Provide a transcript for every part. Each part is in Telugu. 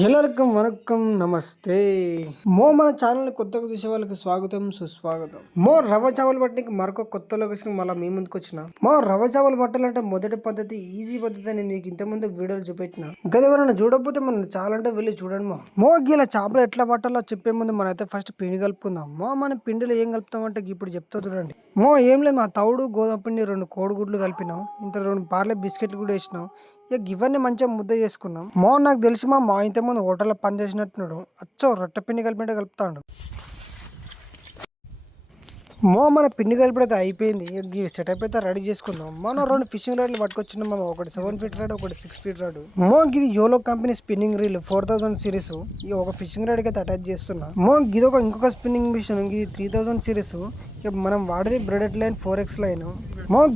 ಎಲ್ಲರಿಗೂ వనకం నమస్తే మన ఛానల్ కొత్తగా చూసే వాళ్ళకి స్వాగతం సుస్వాగతం. రవ్వ చావల్ పట్టడానికి మరొక కొత్త లొకేషన్ మళ్ళీ మీ ముందుకు వచ్చిన రవ్వ చావల్ పట్టాలంటే మొదటి పద్ధతి ఈజీ పద్ధతి అని మీకు ఇంతకుముందు వీడియోలు చూపెట్టిన. ఇంకా ఎవరైనా చూడకపోతే మనం చాలా అంటే వెళ్ళి చూడండి. గీల చేపలు ఎట్లా పట్టాలో చెప్పే ముందు మనమైతే ఫస్ట్ పిండి కలుపుకుందాం. మన పిండిలో ఏం కలుపుతాం అంటే ఇప్పుడు చెప్తా చూడండి. ఏం లేదు, మా తౌడు గోధుమ పిండి 2 కోడిగుడ్లు కలిపినాం, ఇంత 2 పార్లే బిస్కెట్లు కూడా వేసినాం. ఇవన్నీ మంచిగా ముద్ద చేసుకున్నాం. నాకు తెలిసి మా ఇంతకుముందు హోటల్లో పని చేసినట్టున్నాడు, రొట్టె పిండి కలిపినట్టు కలుపుతాడు. మన పిండి కలిపితే అయిపోయింది. సెటప్ అయితే రెడీ చేసుకుందాం. 2 ఫిషింగ్ రాడ్లు పట్టుకొచ్చినాం. ఒకటి 7 ఫీట్ రాడ్, ఒకటి 6 ఫీట్ రాడ్. ఇది YOLO company spinning reel 4000 series. ఈ ఒక ఫిషింగ్ రాడ్ అయితే అటాచ్ చేస్తున్నా. ఇది ఇంకొక స్పిన్నింగ్ మిషన్, ఇది 3000 సిరీస్. మనం వాడేది బ్రెడెడ్ లైన్ 4x లైన్.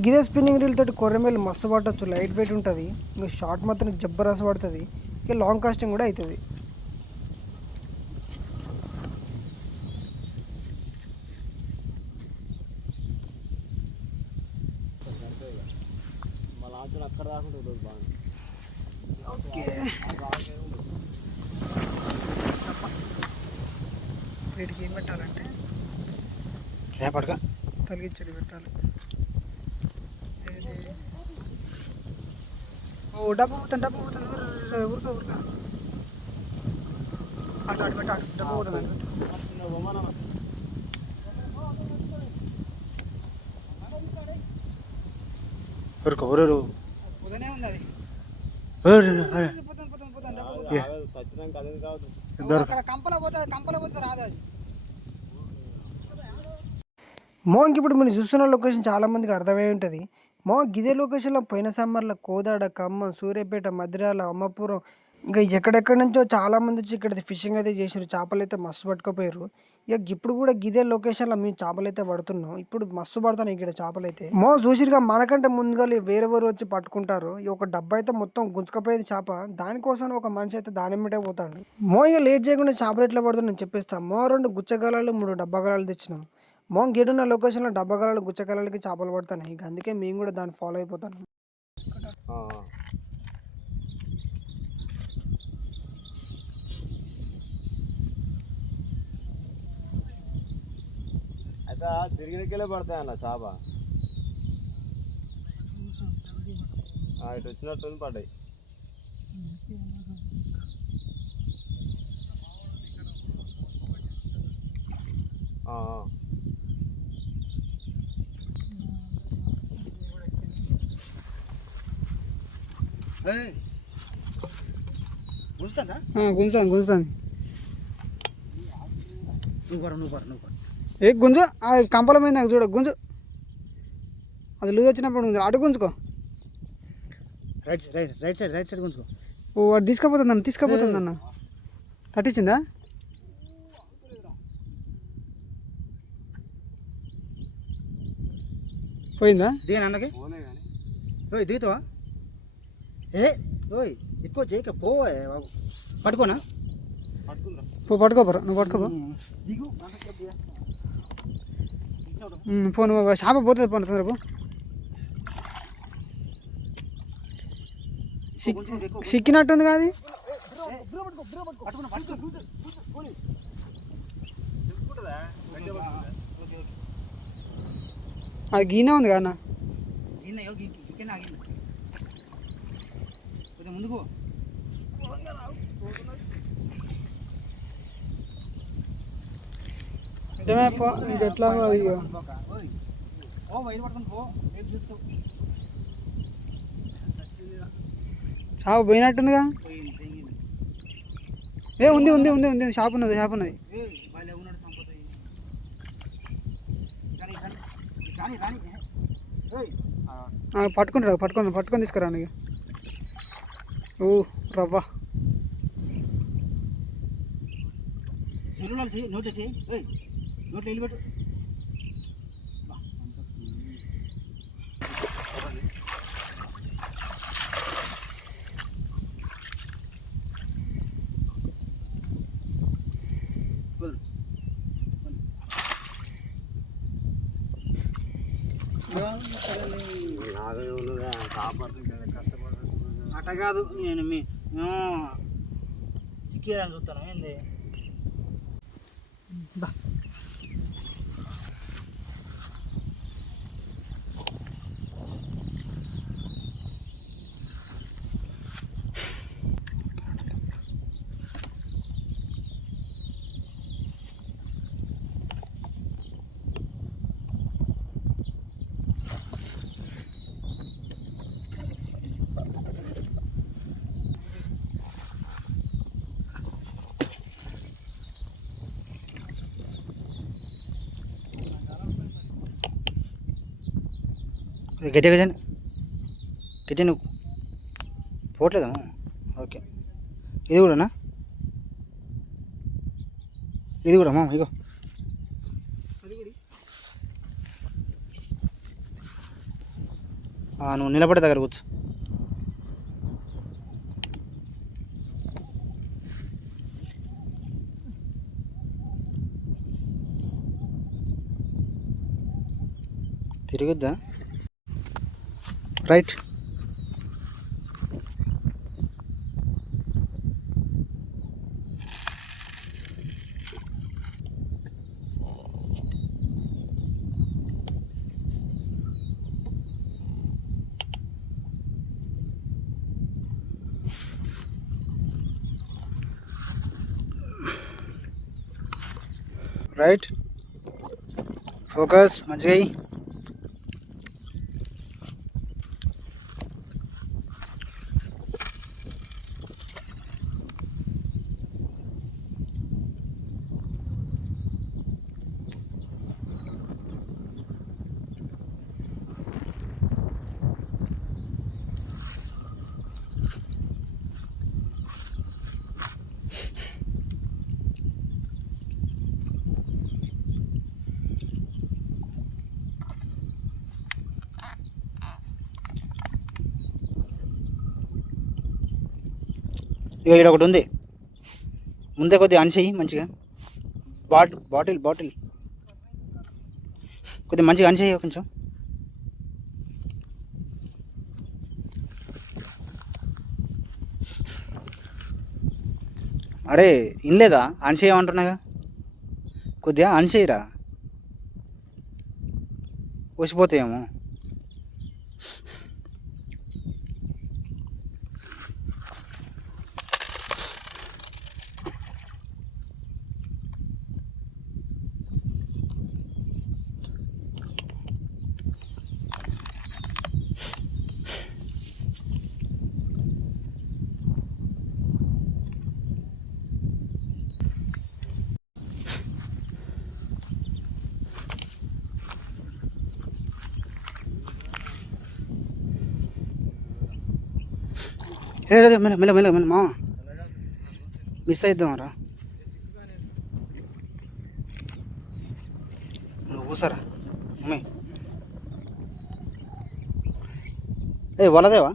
గిదే స్పిన్నింగ్ రీల్ తోటి కొర్రమేలు మస్తు పట్టచ్చు, లైట్ వెయిట్ ఉంటుంది. ఇంకా షార్ట్ మాత్రం జబ్బరస్ పడుతుంది, ఇక లాంగ్ కాస్టింగ్ కూడా అవుతుంది. అక్కడ వీటికి ఏం పెట్టాలంటే తలిగించడి పెట్టాలి. డబ్బు పోతాను ఊరుగా అటు పెట్టాలి. డబ్బు పోతుంది ఇప్పుడు మీరు చూస్తున్న లొకేషన్ చాలా మందికి అర్థమై ఉంటుంది. గిదే లొకేషన్లో పోయిన సమ్మర్లో కోదాడ, ఖమ్మం, సూర్యాపేట, మధిరాల, అమ్మపురం, ఇంకా ఎక్కడెక్కడి నుంచో చాలా మంది వచ్చి ఇక్కడ ఫిషింగ్ అయితే చేసారు. చేపలు అయితే మస్తు పట్టుకుపోయారు. ఇప్పుడు కూడా గిదే లొకేషన్లో మేము చేపలు అయితే పడుతున్నాం. ఇప్పుడు మస్తు పడతాను ఇక్కడ చేపలు అయితే. చూసిరుగా మనకంటే ముందుగా వేరే వచ్చి పట్టుకుంటారు. ఈ ఒక డబ్బా అయితే మొత్తం గుంజుకపోయేది చేప. దానికోసం ఒక మనిషి అయితే దాని మీటే పోతాడు. ఇక లేట్ చేయకుండా చేపలు ఎట్లా పడుతుంది నేను చెప్పేస్తాం. 2 గుచ్చగలాలు, 3 డబ్బాగలాలు తెచ్చినాం. గేడున్న లొకేషన్లో డబ్బగలాలు, గుచ్చగలాలకి చేపలు పడుతున్నాయి. అందుకే మేము కూడా దాన్ని ఫాలో అయిపోతాను. అయితే తిరిగినకెళ్ళే పడతాయి అన్న చేప. ఇటు వచ్చినట్టు పడ్డాయి. గుంజుతాను ఏ గుంజు కంపల మీద నాకు చూడ గుంజు, అది లూజ్ వచ్చినప్పుడు గుంజు. అటు గుంజుకో, రైట్ సైడ్ గుంజుకో. అది తీసుకుపోతుంది అన్న. తట్టించిందా? పోయిందా? దిగా అన్నకి దిగుతావా? ఎక్కువ చేయక పోవే బాబు. పట్టుకోనా? పట్టుకోపరా, నువ్వు పట్టుకోపో. ఫోన్ షాప పోతుంది. పోను తొందర పో. సిక్కినట్టుంది కాదు. అది గీనే ఉంది కదా ముందుకు. ఎట్లా షాప్ పోయినట్టుందిగా. ఉంది షాప్ ఉన్నది. పట్టుకొని తీసుకురా. ఓ రవ్వ నోట్ వెళ్ళిపెట్టు. అట్ట కాదు, నేను చిక్కేదని చూస్తాను ఏంది బా గట్టిగా గట్టి నువ్వు పోవట్లేదమ్మా ఓకే ఇది కూడానా ఇది కూడా అమ్మా ఇగో నువ్వు నిలబడే దగ్గర కూర్చో తిరుగుద్దా రైట్ రైట్ ఫోకస్ మంచిగా ఇక ఇక్కడ ఒకటి ఉంది ముందే కొద్దిగా ఆన్ చెయ్యి మంచిగా బాటిల్ కొద్దిగా మంచిగా ఆన్ చెయ్యి కొంచెం అరే ఇనలేదా ఆన్ చేయమంటున్నాగా కొద్దిగా ఆన్ చేయరా వచ్చిపోతాయేమో మెల్ల మా మిస్ అయిద్దామరా నువ్వు కూసారా అమ్మాయి వలదేవా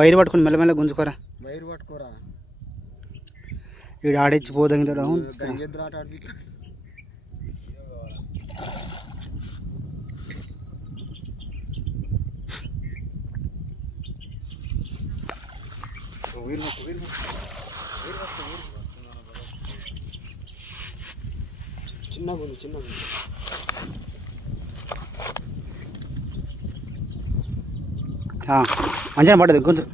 వైర్ పట్టుకుని మెల్లమెల్ల గుంజుకోరా వైర్ పట్టుకోరా వీడు ఆడిచ్చి పోదగితాడు చిన్నగా మంచిగా పడ్డది కొంచెం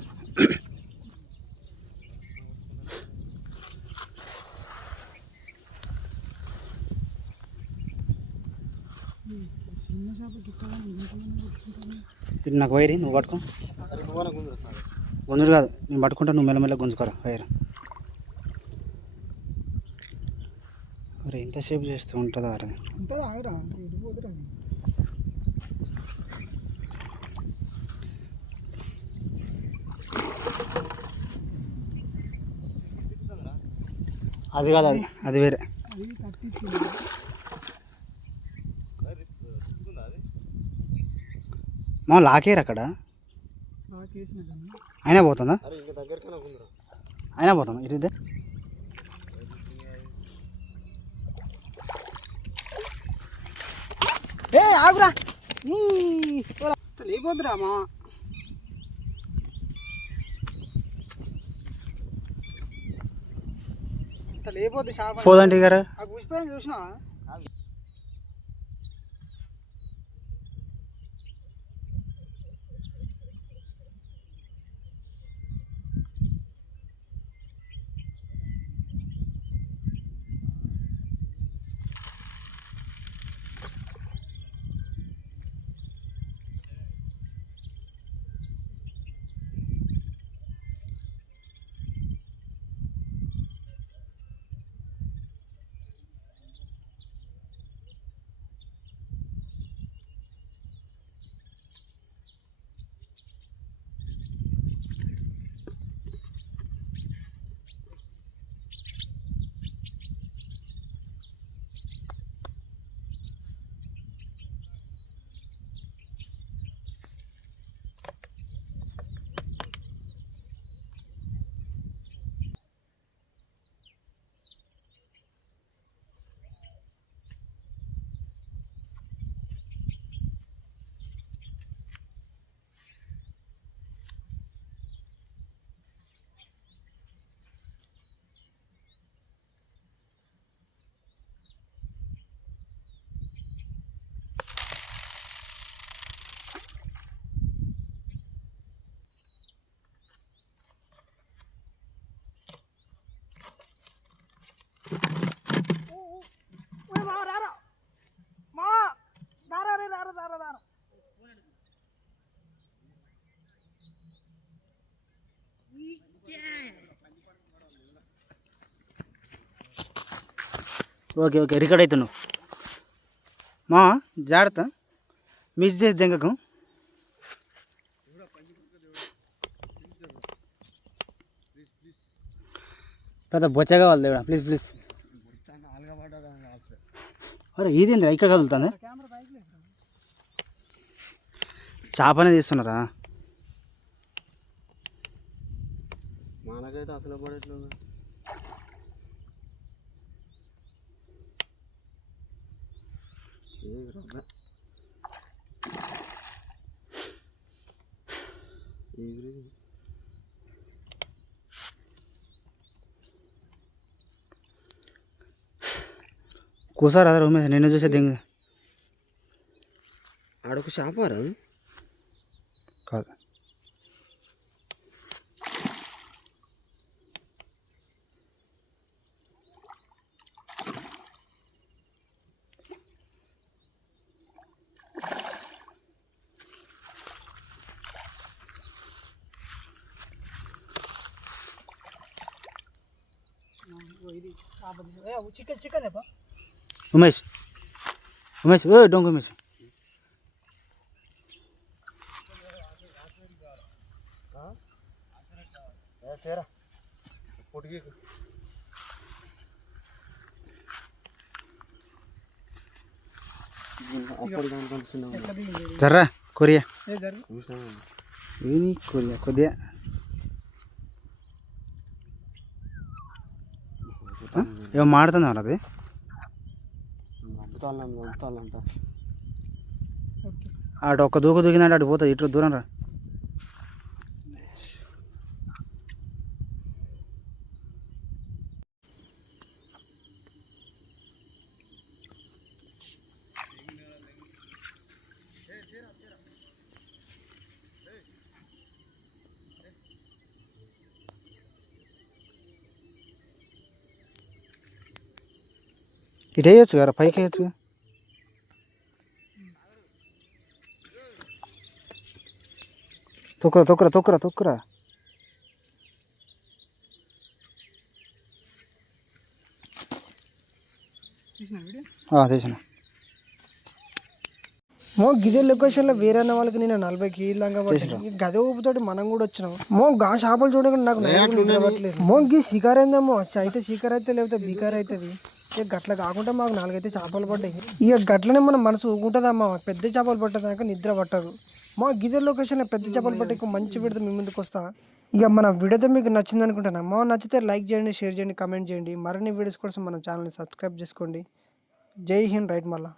ఇటు నాకు వైరి నువ్వు పట్టుకో గుంజుడు కాదు నేను పట్టుకుంటా నువ్వు మెల్లమెల్ల గుంజుకోరా వైర్ మరి ఎంతసేపు చేస్తూ ఉంటుందా అరే అది కాదు అది వేరే మా లాకేరు అక్కడ అయినా పోతుందా? అరే ఇంకా దగ్గరకైనా ఉందిరా. అయినా పోతాం ఇటు ఇద్దే. ఏ ఆగురా లేకపోద్దురా మా లేకపోద్దు షాప్ పోదండి గారు. ఆ కూసిపోయింది చూసినా. ఓకే ఓకే రికార్డ్ అవుతున్నావు మా జాగ్రత్త మిస్ చేసి దెంగకు. పెద్ద బొచ్చ కావాలి దేవుడా ప్లీజ్ ప్లీజ్. అరే ఇదేంద్రా ఇక్కడ కదులుతుంది చేపనే తీస్తున్నారా? మనకైతే అసలు పడట్లేదు. కూసారా ఉమేష్ నిన్ను చూసే దెంగ ఆడొక షాపారా కాదు. చికెన్ చికెన్ ఉమేష్ ఉమేష్ ఓ డొంగ్ ఉమేష్ అప్పుడు దానికంటున్నాం. జర్రా కొరియా ఏని కొరియా కొద్దిగా ఏమో మాడుతుంది అది. చంపుతానంట. ఆడు ఒక్క దూకు దూకిందంటే అటు పోతుంది ఇటు దూరం రా. ఇటు వేయచ్చు కదా పైకి వేయచ్చు. తొక్కురా తొక్కురా తొక్కురా తొక్కురా. తీసిన మో గిదే లొకేషన్లో వేరే అన్న వాళ్ళకి నేను 40 కేజీలు దాకా పట్టిన గదే ఊపుతోటి మనం కూడా వచ్చినాం. మో గా చేపలు చూడకుండా నాకు నిద్రపట్టలేదు. మో గీ షికార్ ఏందేమో అయితే షికార్ అయితే లేకపోతే బీకార్ అవుతుంది. ఇక గట్ల కాకుండా మాకు 4 అయితే చేపలు పడ్డాయి. ఇక గట్లనే మన మనసు ఊకుంటుందమ్మా. పెద్ద చేపలు పట్టదాక నిద్ర పట్టదు. మా గిదే లొకేషన్లో పెద్ద చేపలు పట్టి ఇంకో మంచి వీడితో మీ ముందుకు వస్తా. ఇక మన వీడియోతో మీకు నచ్చింది అనుకుంటున్నా. మా నచ్చితే లైక్ చేయండి, షేర్ చేయండి, కామెంట్ చేయండి. మరిన్ని వీడియోస్ కోసం మన ఛానల్ని సబ్స్క్రైబ్ చేసుకోండి. జై హింద్. రైట్ మళ్ళా.